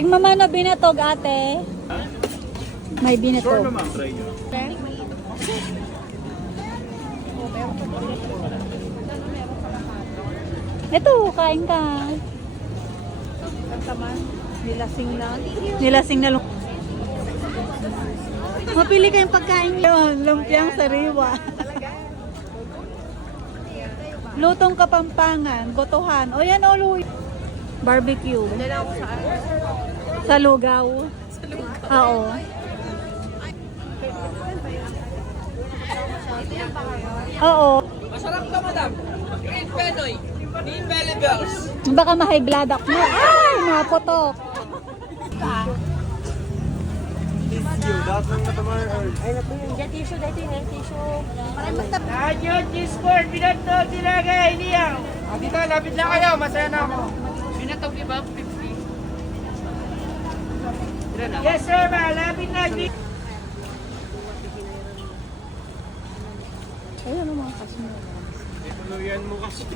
Tignan mo na binatog, ate. May binatog. Ito, kain ka. Nilasing na. Nilasing na Mapili kayong pagkain yun. Lumpiang sariwa. Lutong Kapampangan. Gotohan. O yan, oluy. Barbecue. Sa lugaw. Oo. Oo. Masarap ka, madam. Green Penoy. Green Belly Bells. Baka ma-high blood ako. Ay, napotok. Ay, naku yung jet tissue. Dito yung tissue. Parang magtap. Radyo, G-Sport, binatog, tinagay, niyaw. Dito, lapit lang kayo, masaya na ako. Binatog, di ba? 50. Yes, sir, malapit na. Ayun, mga kasunod. Tuluyan mo kasi.